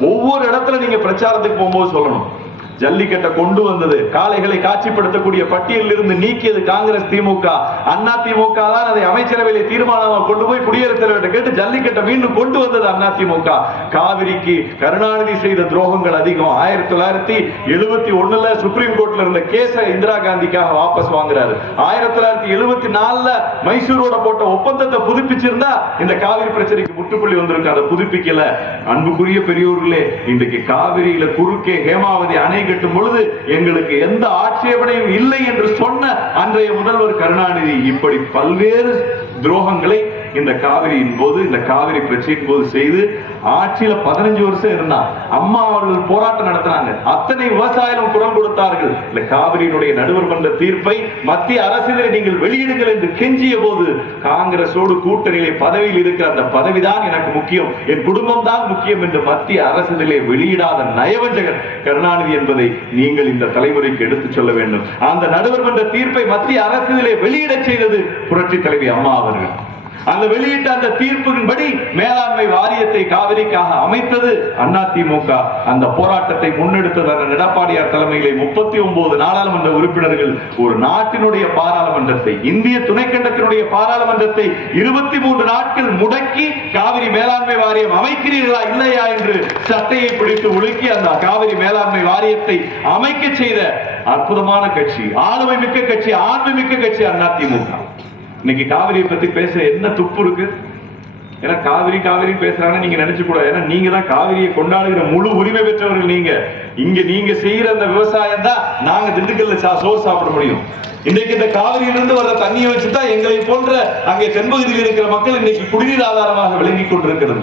ஒவ்வொரு இடத்துல நீங்க பிரச்சாரத்துக்கு போகும்போது சொல்லணும். ஜல்லிக்கட்டை கொண்டு வந்தது. காளைகளை காட்சிப்படுத்தக்கூடிய பட்டியலில் இருந்து நீக்கியது காங்கிரஸ் திமுக. அண்ணா திமுக தான் அதை அமைச்சரவையில தீர்மானமாக கொண்டு போய் குடியரசுத் தலைவர்கிட்ட கேட்டு ஜல்லிக்கட்டை மீண்டும் கொண்டு வந்தது அண்ணா திமுக. காவிரிக்கு கருணாநிதி செய்த துரோகங்கள் அதிகம். ஆயிரத்தி தொள்ளாயிரத்தி எழுபத்தி ஒண்ணுல சுப்ரீம் கோர்ட்ல இருந்த கேஸ இந்திரா காந்திக்காக வாபஸ் வாங்குறாரு. ஆயிரத்தி தொள்ளாயிரத்தி எழுபத்தி நாலுல மைசூரோட போட்ட ஒப்பந்தத்தை புதுப்பிச்சிருந்தா இந்த காவிரி பிரச்சனைக்கு முற்றுப்புள்ளி வந்திருக்கு. அதை புதுப்பிக்கல. அன்புக்குரிய பெரியோர்களே இன்றைக்கு காவிரியில குறுக்கே ஹேமாவதி அணை கட்டும் பொழுது எங்களுக்கு எந்த ஆட்சேபனையும் இல்லை என்று சொன்ன அன்றைய முதல்வர் கருணாநிதி இப்படி பல்வேறு துரோகங்களை இந்த காவிரியின் போது இந்த காவிரி பிரச்சனையின் போது செய்து ஆட்சியில பதினஞ்சு வருஷம் இருந்தா அம்மா அவர்கள் போராட்டம் நடத்தினாங்க அத்தனை விவசாயிகளும் குரல் கொடுத்தார்கள். இந்த காவிரியினுடைய நடுவர் மன்ற தீர்ப்பை மத்திய அரசினரை நீங்கள் வெளியிடுங்கள் என்று கெஞ்சிய போது காங்கிரஸோடு கூட்டணியிலே பதவியில் இருக்கிற அந்த பதவிதான் எனக்கு முக்கியம். என் குடும்பம் தான் முக்கியம் என்று மத்திய அரசினரிலே வெளியிடாத நயவஞ்சகர் கருணாநிதி என்பதை நீங்கள் இந்த தலைமுறைக்கு எடுத்துச் சொல்ல வேண்டும். அந்த நடுவர் மன்ற தீர்ப்பை மத்திய அரசியலே வெளியிடச் செய்தது புரட்சி தலைவி அம்மா அவர்கள். அந்த வெளியிட்ட அந்த தீர்ப்பின்படி மேலாண்மை வாரியத்தை காவிரிக்காக அமைத்தது அதிமுக அந்த போராட்டத்தை முன்னெடுத்தது அந்த எடப்பாடியார் தலைமையிலே முப்பத்தி ஒன்பது நாடாளுமன்ற உறுப்பினர்கள் ஒரு நாட்டினுடைய பாராளுமன்றத்தை இந்திய துணைக்கண்டத்தினுடைய பாராளுமன்றத்தை இருபத்தி மூன்று நாட்கள் முடக்கி காவிரி மேலாண்மை வாரியம் அமைக்கிறீர்களா இல்லையா என்று சட்டையை பிடித்து உலுக்கி அந்த காவிரி மேலாண்மை வாரியத்தை அமைக்க செய்த அற்புதமான கட்சி ஆளுமை மிக்க கட்சி ஆண்மை மிக்க கட்சி அதிமுக இன்னைக்கு காவிரியை பத்தி பேச என்ன துப்பு இருக்கு? ஏன்னா காவிரி காவிரி பேசுறாங்கன்னு நீங்க நினைச்சு கூடாது ஏன்னா நீங்க தான் காவிரியை கொண்டாடுகிற முழு உரிமை பெற்றவர்கள் நீங்க. இங்க நீங்க செய்யற அந்த விவசாயம் தான் நாங்க திண்டுக்கல்ல சா- சோறு சாப்பிட முடியும். இன்னைக்கு இந்த காவிரியிலிருந்து வர்ற தண்ணியை வச்சுதான் எங்களை போன்ற அங்கே தென்பகுதியில் இருக்கிற மக்கள் இன்னைக்கு குடிநீர் ஆதாரமாக விளங்கி கொண்டிருக்கிறது.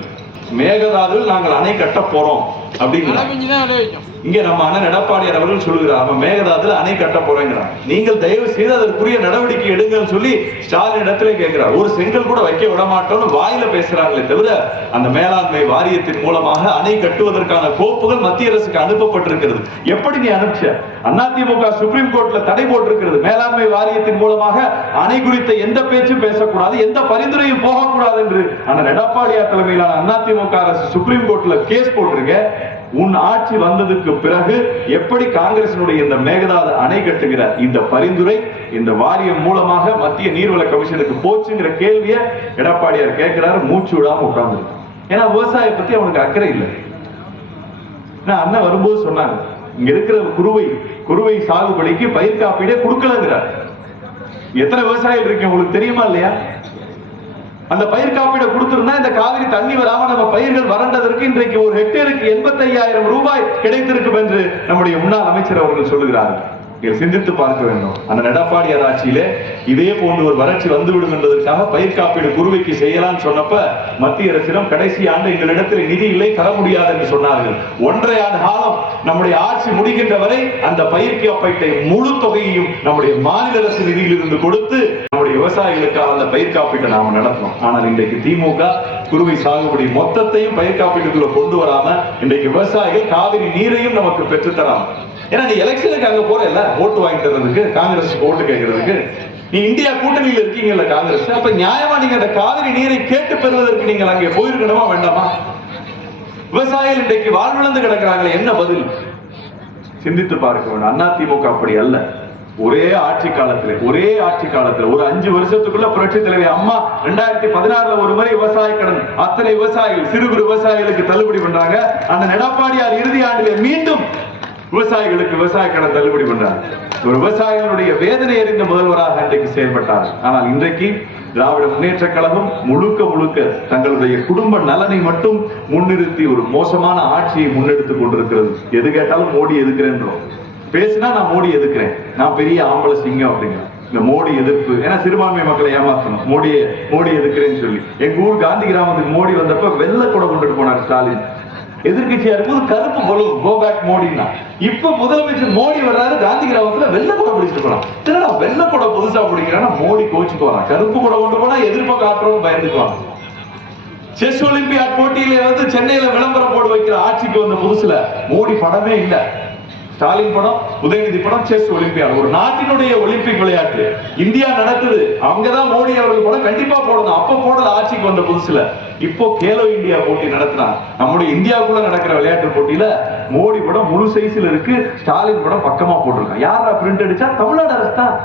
மேகதாதுவில் நாங்கள் அணை கட்ட போறோம். அப்படிங்கிறாங்க இங்க நம்ம அண்ணன் எடப்பாடியார் அவர்கள் சொல்லுகிறார் நம்ம மேகதாதுல அணை கட்ட போறேங்கிறார் நீங்கள் தயவு செய்து அதற்குரிய நடவடிக்கை எடுங்கன்னு சொல்லி ஸ்டாலின் இடத்துல கேட்கிறார். ஒரு செங்கல் கூட வைக்க விட மாட்டோம்னு வாயில பேசுறாங்களே தவிர அந்த மேலாண்மை வாரியத்தின் மூலமாக அணை கட்டுவதற்கான கோப்புகள் மத்திய அரசுக்கு அனுப்பப்பட்டிருக்கிறது. எப்படி நீ அனுப்பிச்ச? அதிமுக சுப்ரீம் கோர்ட்ல தடை போட்டிருக்கிறது. மேலாண்மை வாரியத்தின் மூலமாக அணை குறித்த எந்த பேச்சும் பேசக்கூடாது எந்த பரிந்துரையும் போகக்கூடாது என்று அந்த எடப்பாடியார் தலைமையிலான அதிமுக அரசு சுப்ரீம் கோர்ட்ல கேஸ் போட்டிருக்க. உன் ஆட்சி வந்ததுக்கு பிறகு எப்படி காங்கிரசினுடைய இந்த மேகதாது அணை கட்டுகிற இந்த பரிந்துரை இந்த வாரியம் மூலமாக மத்திய நீர்வள கமிஷனுக்கு போச்சுங்கிற கேள்வியை எடப்பாடியார் கேட்கிறாரு மூச்சு விடாம உட்கார்ந்து ஏன்னா விவசாய பத்தி அவனுக்கு அக்கறை இல்லை. நான் அண்ணன் வரும்போது சொன்னாங்க இங்க இருக்கிற குருவை குருவை சாகுபடிக்கு பயிர் காப்பீடே கொடுக்கலங்கிறார். எத்தனை விவசாயிகள் இருக்கு உங்களுக்கு தெரியுமா இல்லையா? அந்த பயிர் காப்பீடு கொடுத்திருந்தா இந்த காவிரி தண்ணி வராம நம்ம பயிர்கள் வறண்டதற்கு இன்றைக்கு ஒரு ஹெக்டேருக்கு எண்பத்தையாயிரம் ரூபாய் கிடைத்திருக்கும் என்று நம்முடைய முன்னாள் அமைச்சர் அவர்கள் சொல்லுகிறார்கள். நீங்கள் சிந்தித்து பார்க்க வேண்டும். அந்த எடப்பாடியார் ஆட்சியிலே இதே போன்று ஒரு வறட்சி வந்துவிடும் என்பதற்காக பயிர் காப்பீடு குருவைக்கு செய்யலாம்னு சொன்னப்ப மத்திய அரசிடம் கடைசி ஆண்டு எங்களிடத்தில் நிதி இல்லை தர முடியாது என்று சொன்னார்கள். ஒன்றரை ஆண்டு காலம் நம்முடைய ஆட்சி முடிகின்ற வரை அந்த பயிர் காப்பீட்டை முழு தொகையையும் நம்முடைய மாநில அரசு நிதியிலிருந்து கொடுத்து நம்முடைய விவசாயிகளுக்காக அந்த பயிர் காப்பீட்டை நாம நடத்தணும். ஆனால் இன்றைக்கு திமுக குருவை சாகுபடி மொத்தத்தையும் பயிர் காப்பீட்டுக்குள்ள கொண்டு வராம இன்றைக்கு விவசாயிகள் காவிரி நீரையும் நமக்கு பெற்றுத்தராம ஏன்னா நீ எலெக்ஷனுக்கு அங்க போறல ஓட்டு வாங்கி தர்றதுக்கு காங்கிரஸ் ஓட்டு கேட்கறதுக்கு நீ இந்தியா கூட்டணியில் இருக்கீங்கல்ல காங்கிரஸ் அப்ப நியாயமா நீங்க அந்த காவிரி நீரை கேட்டு பெறுவதற்கு நீங்கள் அங்கே போயிருக்கணுமா வேண்டாமா? விவசாயிகள் இன்றைக்கு வாழ்விழந்து கிடக்கிறாங்களே என்ன பதில்? சிந்தித்து பார்க்க வேண்டும் திமுக அப்படி அல்ல. ஒரே ஆட்சி காலத்துல ஒரே ஆட்சி காலத்துல ஒரு அஞ்சு வருஷத்துக்குள்ள புரட்சி தலைவி அம்மா ரெண்டாயிரத்தி பதினாறுல ஒரு முறை விவசாய கடன் அத்தனை விவசாயிகள் சிறு குறு விவசாயிகளுக்கு தள்ளுபடி பண்றாங்க. அந்த எடப்பாடியார் இறுதி ஆண்டிலே விவசாயிகளுக்கு விவசாய கடன் தள்ளுபடி பண்ணார். ஒரு விவசாயிகளுடைய வேதனை அறிந்த முதல்வராக இன்றைக்கு செயல்பட்டார். ஆனால் இன்றைக்கு திராவிட முன்னேற்ற கழகம் முழுக்க முழுக்க தங்களுடைய குடும்ப நலனை மட்டும் முன்னிறுத்தி ஒரு மோசமான ஆட்சியை முன்னெடுத்துக் கொண்டிருக்கிறது. எது கேட்டாலும் மோடி எதுக்குறேன்றோம். பேசினா நான் மோடி எதுக்குறேன்? நான் பெரிய ஆம்பளை சிங்கம் அப்படிங்கிறேன் இந்த மோடி எதிர்ப்பு. ஏன்னா சிறுபான்மை மக்களை ஏமாற்றணும் மோடியை மோடி எதிர்க்கிறேன்னு சொல்லி. எங்க ஊர் காந்தி கிராமத்துக்கு மோடி வந்தப்ப வெள்ளை கூட கொண்டுட்டு போனார் ஸ்டாலின். எதிர்கட்சியா இருக்கும்போது கருப்பு பலூன் கோ பேக் மோடினா இப்ப முதலமைச்சர் மோடி வர்றாரு காந்தி கிராமத்துல வெள்ளை கூட பிடிச்சிட்டு போறான். என்னடா வெள்ளை கூட புதுசா பிடிக்கிறான்னா மோடி கோச்சுக்கு வரான். கருப்பு கூட கொண்டு போனா எதிர்ப்பு காட்டுறோம் பயந்துக்குவாங்க செஸ் ஒலிம்பியாட் போட்டியில வந்து சென்னையில விளம்பரம் போட்டு வைக்கிற ஆட்சிக்கு வந்த புதுசுல மோடி படமே இல்லை. ஸ்டாலின் படம் உதயநிதி படம் செஸ் ஒலிம்பியாட். ஒரு நாட்டினுடைய ஒலிம்பிக் விளையாட்டு. இந்தியா நடக்குது. அங்கதான் மோடி அவர்கள் படம் கண்டிப்பா போடணும். அப்ப போடல ஆட்சிக்கு வந்த புதுசுல. இப்போ கேலோ இந்தியா போட்டி நடத்தினா நம்முடைய இந்தியாவுக்குள்ள நடக்கிற விளையாட்டு போட்டியில மோடி படம் முழு சைஸ்ல இருக்கு. ஸ்டாலின் படம் பக்கமா போட்டிருக்கான் யாரா பிரிண்ட் அடிச்சா? தமிழ்நாடு அரசு தான்.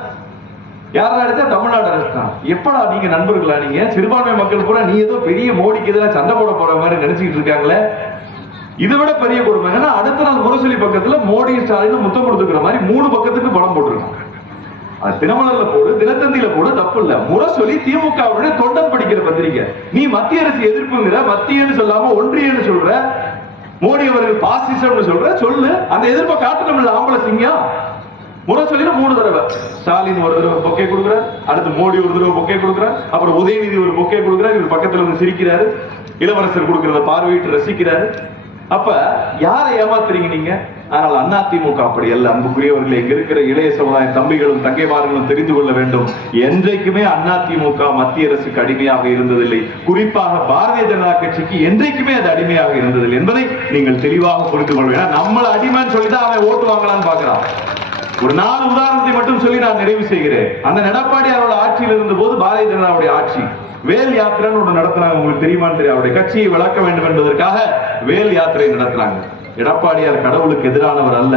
யாரா அடிச்சா? தமிழ்நாடு அரசு தான். எப்படா நீங்க நண்பர்களா நீங்க? சிறுபான்மை மக்கள் பூரா நீ ஏதோ பெரிய மோடிக்கு எதிராக சண்டை போட போற மாதிரி நினைச்சிட்டு இருக்காங்களே. இதை விட பெரிய கொடுமை ஏன்னா அடுத்த நாள் முரசொலி பக்கத்துல மோடி ஸ்டாலின் முத்தம் கொடுத்துக்கிற மாதிரி மூணு பக்கத்துக்கு படம் போட்டிருக்காங்க. அது தினமலர்ல போடு தினத்தந்தியில போடு தப்பு இல்ல. முரசொலி திமுகவுடைய தொண்டன் படிக்கிற பத்திரிக்கை. நீ மத்திய அரசு எதிர்ப்புங்கிற மத்தியன்னு சொல்லாம ஒன்றியன்னு சொல்ற மோடி அவர்கள் பாசிசம்னு சொல்ற சொல்லு. அந்த எதிர்ப்பை காட்டணும்ல ஆம்பளை சிங்கம். முரசொலியில மூணு தடவை. ஸ்டாலின் ஒரு தடவை பொக்கை கொடுக்குறார் அடுத்து மோடி ஒரு தடவை பொக்கை கொடுக்குறார் அப்புறம் உதயநிதி ஒரு பொக்கை கொடுக்குறார் இவர் பக்கத்துல வந்து சிரிக்கிறாரு இளவரசர் கொடுக்கறத பார்வையிட்டு ரசிக்கிறாரு. அப்ப யாரை ஏமாத்துறீங்க நீங்க? ஆனால் அதிமுக அப்படி அல்ல. அன்புக்குரியவர்கள் இங்க இருக்கிற இளைய சமுதாய தம்பிகளும் தங்கைமார்களும் தெரிந்து கொள்ள வேண்டும். என்றைக்குமே அதிமுக மத்திய அரசுக்கு அடிமையாக இருந்ததில்லை. குறிப்பாக பாரதிய ஜனதா கட்சிக்கு என்றைக்குமே அது அடிமையாக இருந்ததில்லை என்பதை நீங்கள் தெளிவாக புரிந்து கொள்ள நம்மளை அடிமைன்னு சொல்லிதான் அவன் ஓட்டு வாங்கலாம்னு பாக்குறான் ஒரு நாலு உதாரணத்தை மட்டும் சொல்லி நான் நிறைவு செய்கிறேன். அந்த எடப்பாடியாரோட ஆட்சியில் இருந்த போது பாரதிய ஜனதாவுடைய ஆட்சி. வேல் யாத்திரைன்னு ஒன்று நடத்துனாங்க. உங்களுக்கு தெரியுமான்னு தெரியும் அவருடைய கட்சியை வளர்க்க வேண்டும் என்பதற்காக வேல் யாத்திரை நடத்துறாங்க எடப்பாடியார் கடவுளுக்கு எதிரானவர் அல்ல.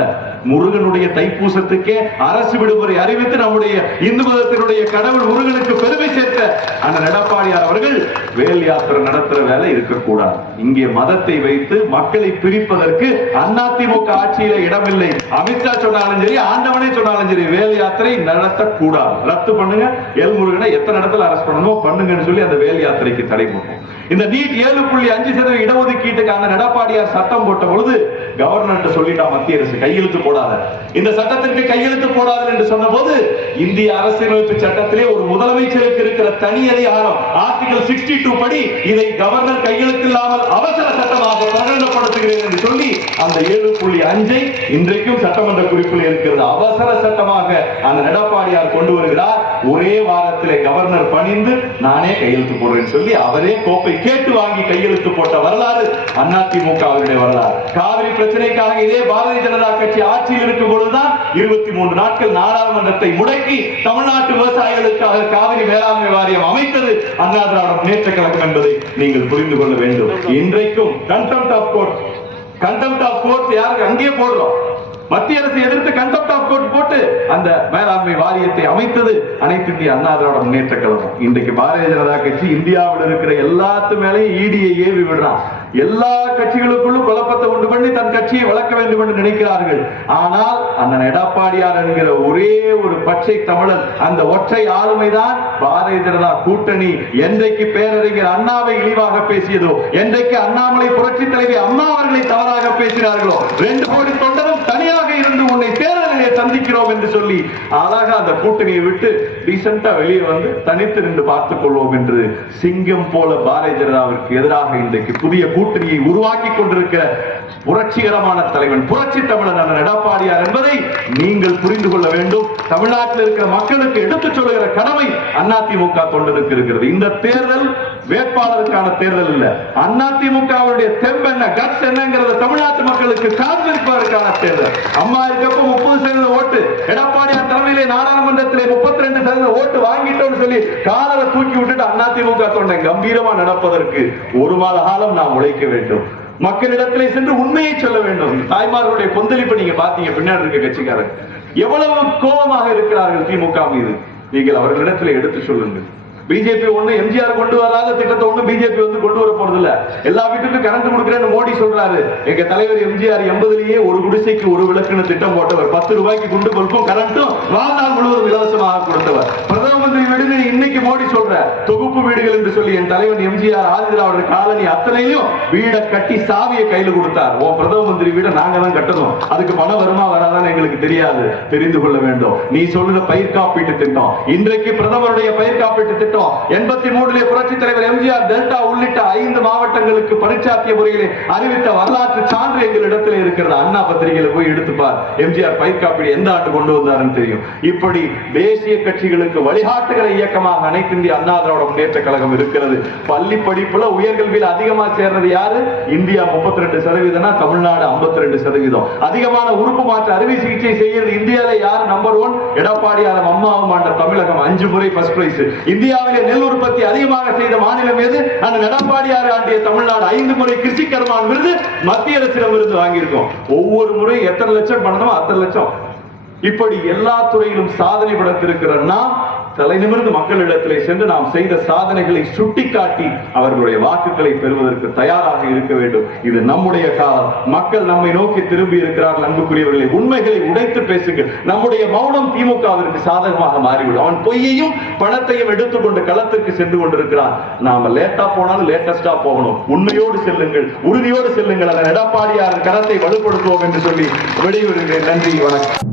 முருகனுடைய தைப்பூசத்துக்கே அரசு விடுமுறை அறிவித்து நம்முடைய இந்து மதத்தினுடைய கடவுள் முருகனுக்கு பெருமை சேர்த்த அந்த எடப்பாடியார் அவர்கள் வேல் யாத்திரை நடத்துற வேலை இருக்கக்கூடாது. இங்கே மதத்தை வைத்து மக்களை பிரிப்பதற்கு அதிமுக ஆட்சியில இடமில்லை. அமித்ஷா சொன்னாலும் சரி ஆண்டவனே சொன்னாலும் சரி வேல் யாத்திரை நடத்தக்கூடாது. ரத்து பண்ணுங்க. எல் முருகனை எத்தனை இடத்துல அரசு பண்ணணுமோ பண்ணுங்கன்னு சொல்லி அந்த வேல் யாத்திரைக்கு தடை போட்டோம். இந்த நீட் ஏழு புள்ளி அஞ்சு சதவீத இடஒதுக்கீட்டுக்கு அந்த நடப்பாடியார் சட்டம் போட்ட பொழுது கவர்னர் சொல்லிட்டா மத்திய அரசு கையெழுத்து போடாத. இந்த சட்டத்திற்கு கையெழுத்து போடாது என்று சொன்ன போது இந்திய அரசியலமைப்பு சட்டத்திலே ஒரு முதலமைச்சருக்கு இருக்கிற தனி அதிகாரம் ஆர்டிகல் சிக்ஸ்டி டூ படி இதை கவர்னர் கையெழுத்து இல்லாமல் அவசர சட்டமாக பிரகடனப்படுத்துகிறேன் என்று சொல்லி அந்த ஏழு புள்ளி அஞ்சை இன்றைக்கும் சட்டமன்ற குறிப்பில் இருக்கிறது அவசர சட்டமாக அந்த நடப்பாடியார் கொண்டு வருகிறார். ஒரே வாரத்திலே கவர்னர் பணிந்து நானே கையெழுத்து போடுறேன்னு சொல்லி அவரே கோப்பை கேட்டு வாங்கி கையெழுத்து போட்ட வரலாறு அதிமுக அவருடைய வரலாறு. காவிரி பிரச்சனைக்காக இதே பாரதிய ஜனதா கட்சி ஆட்சியில் இருக்கும் பொழுதுதான் இருபத்தி மூன்று நாட்கள் நாடாளுமன்றத்தை முடக்கி தமிழ்நாட்டு விவசாயிகளுக்காக காவிரி மேலாண்மை வாரியம் அமைத்தது அண்ணா திராவிட முன்னேற்ற கழகம் என்பதை நீங்கள் புரிந்து கொள்ள வேண்டும். இன்றைக்கும் contempt of court contempt of court யாருக்கு அங்கேயே போடுறோம். மத்திய அரசு எதிர்த்து கன்செப்ட் ஆஃப் கோர்ட் போட்டு அந்த மேலாண்மை வாரியத்தை அமைத்தது அனைத்து இந்திய அண்ணா திராவிட முன்னேற்ற கழகம். இன்றைக்கு பாரதிய ஜனதா கட்சி இந்தியாவில் இருக்கிற எல்லாத்து மேலேயும் ஈடியை ஏவி விடுறான். எல்லா கட்சிகளுக்குள்ளும் குழப்பத்தை உண்டு பண்ணி தன் கட்சியை வளர்க்க வேண்டும் என்று நினைக்கிறார்கள். ஆனால் அண்ணன் எடப்பாடியார் என்கிற ஒரே ஒரு பச்சை தமிழன் அந்த ஒற்றை ஆளுமைதான் பாரதிய ஜனதா கூட்டணி. என்றைக்கு பேரறிஞர் அண்ணாவை இழிவாக பேசியதோ என்றைக்கு அண்ணாமலை புரட்சி தலைவி அம்மா அவர்களை தவறாக பேசினார்களோ ரெண்டு கோடி தொண்டரும் தனியார் இருக்கிறோம் என்று சொல்லி அழகாக அந்த கூட்டணியை விட்டு ரீசெண்டா வெளியே வந்து தனித்து நின்று பார்த்துக் கொள்வோம் என்று சிங்கம் போல பாரதிய ஜனதாவிற்கு எதிராக இன்றைக்கு புதிய கூட்டணியை உருவாக்கி கொண்டிருக்கிற புரட்சிகரமான தலைவன் புரட்சி தமிழன் அண்ணன் எடப்பாடியார் என்பதை நீங்கள் புரிந்து கொள்ள வேண்டும். தமிழ்நாட்டில் இருக்கிற மக்களுக்கு எடுத்துச் சொல்லுகிற கடமை அதிமுக தொண்டனுக்கு இருக்கிறது. இந்த தேர்தல் வேட்பாளருக்கான தேர்தல் இல்ல. அதிமுகவுடைய தெம்பு என்ன கட்ஸ் என்னங்கிறத தமிழ்நாட்டு மக்களுக்கு காத்திருப்பதற்கான தேர்தல். அம்மா இருக்கப்ப முப்பது சதவீத ஓட்டு. எடப்பாடியார் தலைமையிலே நாடாளுமன்றத்திலே முப்பத்தி ரெண்டு சதவீத ஓட்டு வாங்கிட்டோம்னு சொல்லி காலரை தூக்கி விட்டுட்டு அதிமுக தொண்டை கம்பீரமா நடப்பதற்கு ஒரு மாத காலம் நாம் உழைக்க வேண்டும். மக்களிடத்திலே சென்று உண்மையை சொல்ல வேண்டும். தாய்மார்களுடைய கொந்தளிப்பு நீங்க பாத்தீங்க பின்னாடி இருக்க கட்சிக்காரர். எவ்வளவு கோபமாக இருக்கிறார்கள் திமுக மீது? நீங்கள் அவர்களிடத்தில் எடுத்து சொல்லுங்கள். பிஜேபி ஒண்ணு எம்ஜிஆர் கொண்டு வராத திட்டத்தை ஒண்ணு பிஜேபி வந்து கொண்டு வர போறது இல்ல எல்லா வீட்டுக்கும் கரண்ட் கொடுக்குறேன்னு மோடி சொல்றாரு. எங்க தலைவர் எம்ஜிஆர் எண்பதுலயே ஒரு குடிசைக்கு ஒரு விளக்குன்னு திட்டம் போட்டவர். பத்து ரூபாய்க்கு குண்டு பல்பும் கரண்ட்டும் வாழ்நாள் முழுவதும் இலவசமாக கொடுத்தவர். பிரதம மந்திரி இன்னைக்கு மோடி சொல்ற? தொகுப்பு வீடுகள் என்று சொல்லி என் தலைவன் எம்ஜிஆர் ஆதிதிராவிடர் காலனி அத்தனையும் வீடை கட்டி சாவியை கையில் கொடுத்தார். ஓ பிரதம மந்திரி வீடை நாங்க தான் கட்டணும். அதுக்கு பணம் வருமா வராதான்னு எங்களுக்கு தெரியாது. தெரிந்து கொள்ள வேண்டும். நீ சொல்லுற பயிர் காப்பீட்டு திட்டம். இன்றைக்கு பிரதமருடைய பயிர் காப்பீட்டு திட்டம். எண்பத்தி மூணுல புரட்சி தலைவர் எம்ஜிஆர் டெல்டா உள்ளிட்ட ஐந்து மாவட்டங்களுக்கு பரிச்சாத்திய முறையிலே அறிவித்த வரலாற்று சான்று எங்களிடத்தில் இருக்கிறது. அண்ணா பத்திரிகையில போய் எடுத்துப்பார். எம்ஜிஆர் பயிர் காப்பீடு எந்த ஆண்டு கொண்டு வந்தாருன்னு தெரியும். இப்படி தேசிய கட்சிகளுக்கு வழிகாட்டுகிற இயக்கமாக அனைத்து இந்திய அண்ணா திராவிட முன்னேற்ற கழகம் இருக்கிறது. பள்ளி படிப்புல உயர்கல்வியில் அதிகமா சேர்றது யாரு? இந்தியா 32% ரெண்டு சதவீதம்னா தமிழ்நாடு 52% ரெண்டு சதவீதம். அதிகமான உறுப்பு மாற்று அறுவை சிகிச்சை செய்யறது இந்தியாவில யார்? நம்பர் ஒன் எடப்பாடியார் அம்மாவும் ஆண்ட தமிழகம் அஞ்சு முறை ஃபர்ஸ்ட் பிரைஸ் இந்தியாவிலே நெல் உற்பத்தி அதிகமாக செய்த மாநிலம் எது? அந்த எடப்பாடியார் ஆண்டிய தமிழ்நாடு ஐந்து முறை கிருஷி கர்மான் விருது மத்திய அரசிடம் விருது வாங்கியிருக்கோம். ஒவ்வொரு முறை எத்தனை லட்சம் பண்ணணுமோ அத்தனை லட்சம். இப்படி எல்லா துறையிலும் சாதனை படைத்திருக்கிற நாம் தலை நிமிர்ந்து மக்களிடத்திலே சென்று நாம் செய்த சாதனைகளை சுட்டிக்காட்டி அவர்களுடைய வாக்குகளை பெறுவதற்கு தயாராக இருக்க வேண்டும். இது நம்முடைய காலம். மக்கள் நம்மை நோக்கி திரும்பி இருக்கிறார்கள். அன்புக்குரியவர்களை உண்மைகளை உடைத்து பேசுங்கள். நம்முடைய மௌனம் திமுகவிற்கு சாதகமாக மாறிவிடும். அவன் பொய்யையும் பணத்தையும் எடுத்துக்கொண்டு களத்திற்கு சென்று கொண்டிருக்கிறான். நாம லேட்டா போனாலும் லேட்டஸ்டா போகணும். உண்மையோடு செல்லுங்கள். உறுதியோடு செல்லுங்கள். அதன் எடப்பாடியார் கரத்தை வலுப்படுத்துவோம் என்று சொல்லி வெளியிடுகிறேன் நன்றி வணக்கம்.